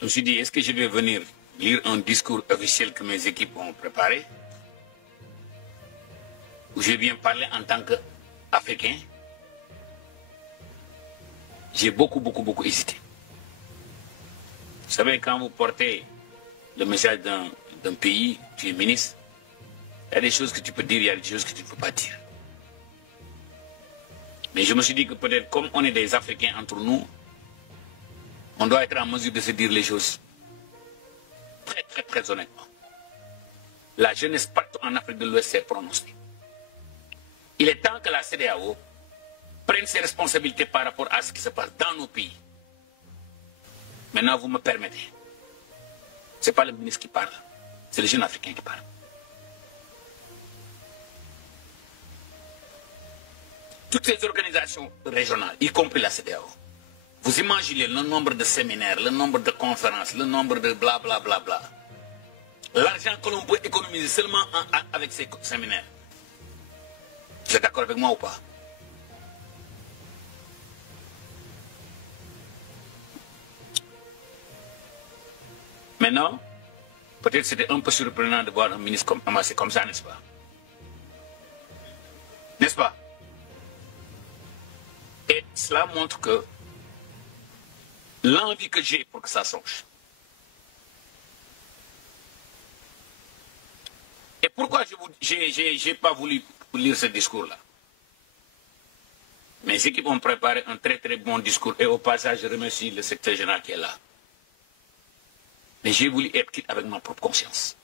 Je me suis dit, est-ce que je vais venir lire un discours officiel que mes équipes ont préparé? Ou je viens parler en tant qu'Africain? J'ai beaucoup hésité. Vous savez, quand vous portez le message d'un pays, tu es ministre, il y a des choses que tu peux dire, il y a des choses que tu ne peux pas dire. Mais je me suis dit que peut-être comme on est des Africains entre nous, on doit être en mesure de se dire les choses très honnêtement. La jeunesse partout en Afrique de l'Ouest s'est prononcée. Il est temps que la CEDEAO prenne ses responsabilités par rapport à ce qui se passe dans nos pays. Maintenant, vous me permettez. Ce n'est pas le ministre qui parle, c'est les jeunes Africains qui parlent. Toutes ces organisations régionales, y compris la CEDEAO, vous imaginez le nombre de séminaires, le nombre de conférences, le nombre de blablabla. L'argent que l'on peut économiser seulement avec ces séminaires. Vous êtes d'accord avec moi ou pas? Maintenant, peut-être c'était un peu surprenant de voir un ministre commencer comme ça, n'est-ce pas? N'est-ce pas? Et cela montre que l'envie que j'ai pour que ça change. Et pourquoi je n'ai pas voulu lire ce discours-là? Mes équipes ont préparé un très bon discours et au passage, je remercie le secrétaire général qui est là. Mais j'ai voulu être quitte avec ma propre conscience.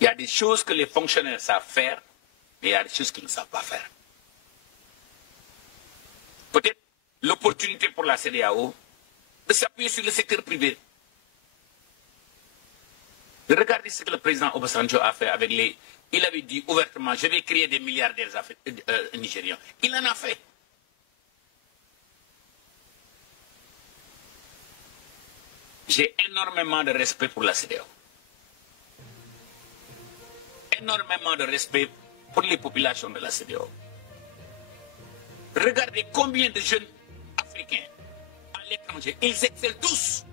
Il y a des choses que les fonctionnaires savent faire, mais il y a des choses qu'ils ne savent pas faire. Peut-être l'opportunité pour la CEDEAO de s'appuyer sur le secteur privé. De regarder ce que le président Obasanjo a fait avec les... Il avait dit ouvertement, je vais créer des milliardaires nigérians. Il en a fait. J'ai énormément de respect pour la CEDEAO. Énormément de respect pour les populations de la CEDEAO. Regardez combien de jeunes africains à l'étranger, ils excellent tous.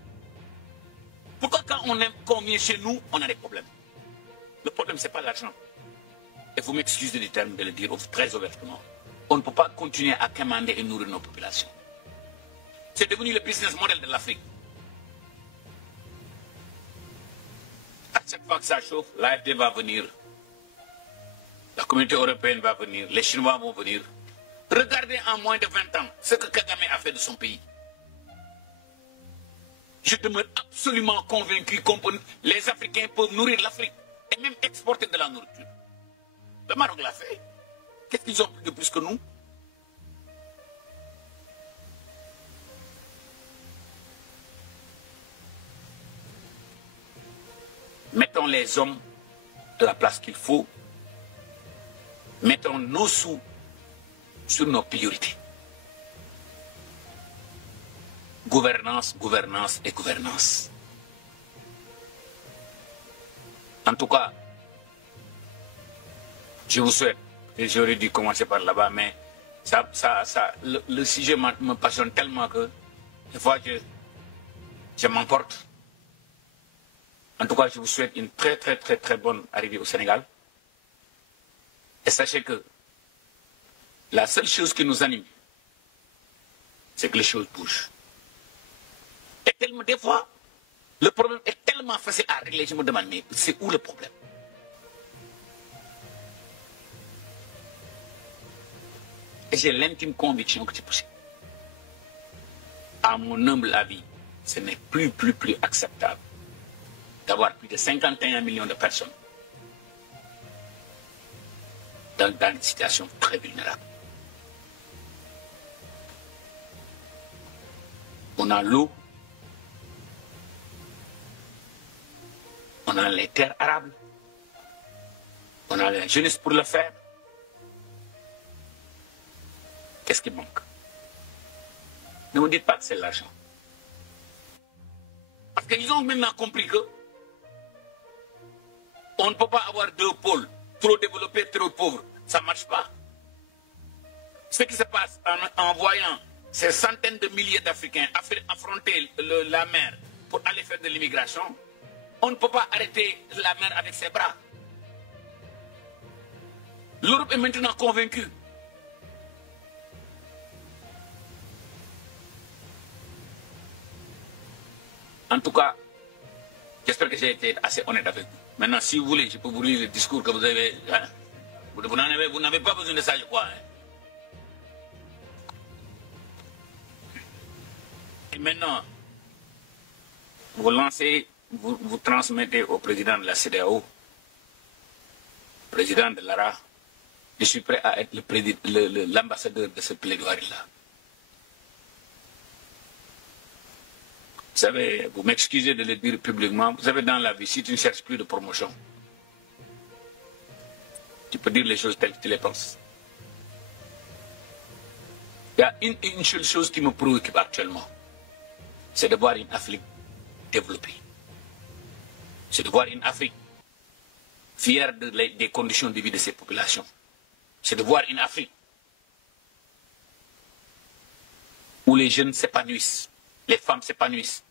Pourquoi quand on vient chez nous, on a des problèmes? Le problème, ce n'est pas l'argent. Et vous m'excusez du terme de le dire très ouvertement. On ne peut pas continuer à commander et nourrir nos populations. C'est devenu le business model de l'Afrique. À chaque fois que ça chauffe, l'AFD va venir. La communauté européenne va venir. Les Chinois vont venir. Regardez en moins de 20 ans ce que Kagame a fait de son pays. Je demeure absolument convaincu que les Africains peuvent nourrir l'Afrique et même exporter de la nourriture. Le Maroc l'a fait. Qu'est-ce qu'ils ont de plus que nous? Mettons les hommes de la place qu'il faut. Mettons nos sous sur nos priorités. Gouvernance, gouvernance et gouvernance. En tout cas, je vous souhaite, et j'aurais dû commencer par là-bas, mais le sujet me passionne tellement que des fois je m'emporte. En tout cas, je vous souhaite une très bonne arrivée au Sénégal. Et sachez que la seule chose qui nous anime, c'est que les choses bougent. Et tellement, des fois, le problème est tellement facile à régler, je me demande, mais c'est où le problème? Et j'ai l'intime conviction que c'est possible. À mon humble avis, ce n'est plus acceptable d'avoir plus de 51 millions de personnes dans des situations très vulnérables. On a l'eau, on a les terres arables, on a la jeunesse pour le faire. Qu'est-ce qui manque? Ne me dites pas que c'est l'argent. Parce qu'ils ont maintenant compris que on ne peut pas avoir deux pôles, trop développés, trop pauvres. Ça ne marche pas. Ce qui se passe en voyant ces centaines de milliers d'Africains affronter la mer pour aller faire de l'immigration, on ne peut pas arrêter la mer avec ses bras. L'Europe est maintenant convaincue. En tout cas, j'espère que j'ai été assez honnête avec vous. Maintenant, si vous voulez, je peux vous lire le discours que vous avez. Hein? Vous n'avez pas besoin de ça, je crois. Hein? Et maintenant, vous lancez, vous transmettez au président de la CEDEAO, président de l'ARA, je suis prêt à être l'ambassadeur de ce plaidoirie-là. Vous savez, vous m'excusez de le dire publiquement, vous savez, dans la vie, si tu ne cherches plus de promotion, tu peux dire les choses telles que tu les penses. Il y a une seule chose qui me préoccupe actuellement, c'est de voir une Afrique développée. C'est de voir une Afrique fière des conditions de vie de ses populations. C'est de voir une Afrique où les jeunes s'épanouissent, les femmes s'épanouissent.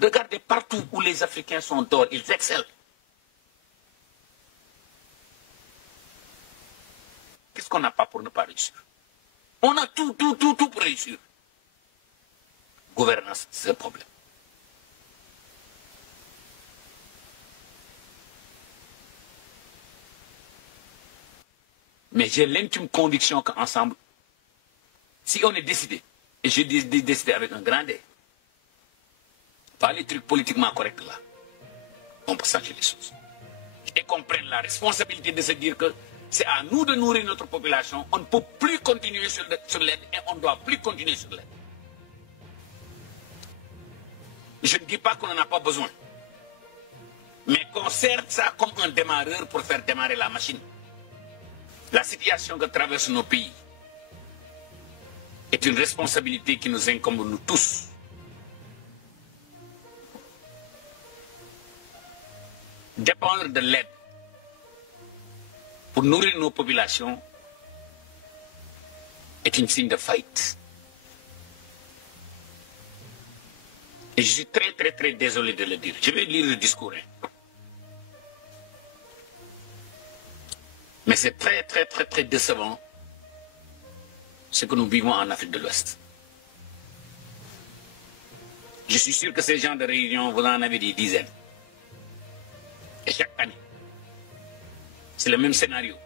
Regardez partout où les Africains sont d'or, ils excellent. Qu'est-ce qu'on n'a pas pour ne pas réussir? On a tout pour réussir. Gouvernance, c'est le problème. Mais j'ai l'intime conviction qu'ensemble, si on est décidé, et je dis décidé avec un grand D, pas les trucs politiquement corrects là, on peut changer les choses. Et qu'on prenne la responsabilité de se dire que c'est à nous de nourrir notre population, on ne peut plus continuer sur l'aide et on ne doit plus continuer sur l'aide. Je ne dis pas qu'on n'en a pas besoin, mais qu'on sert ça comme un démarreur pour faire démarrer la machine. La situation que traversent nos pays est une responsabilité qui nous incombe nous tous. Dépendre de l'aide pour nourrir nos populations est un signe de faillite. Et je suis très désolé de le dire. Je vais lire le discours. Mais c'est très décevant ce que nous vivons en Afrique de l'Ouest. Je suis sûr que ces gens de réunion, vous en avez des dizaines. Et chaque année, c'est le même scénario.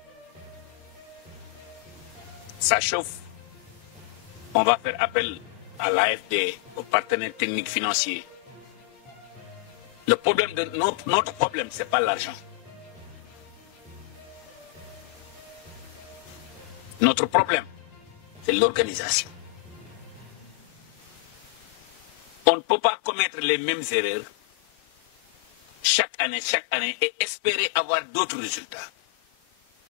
Ça chauffe. On va faire appel à l'AFD, aux partenaires techniques financiers. Le problème de notre problème, ce n'est pas l'argent. Notre problème, c'est l'organisation. On ne peut pas commettre les mêmes erreurs chaque année et espérer avoir d'autres résultats.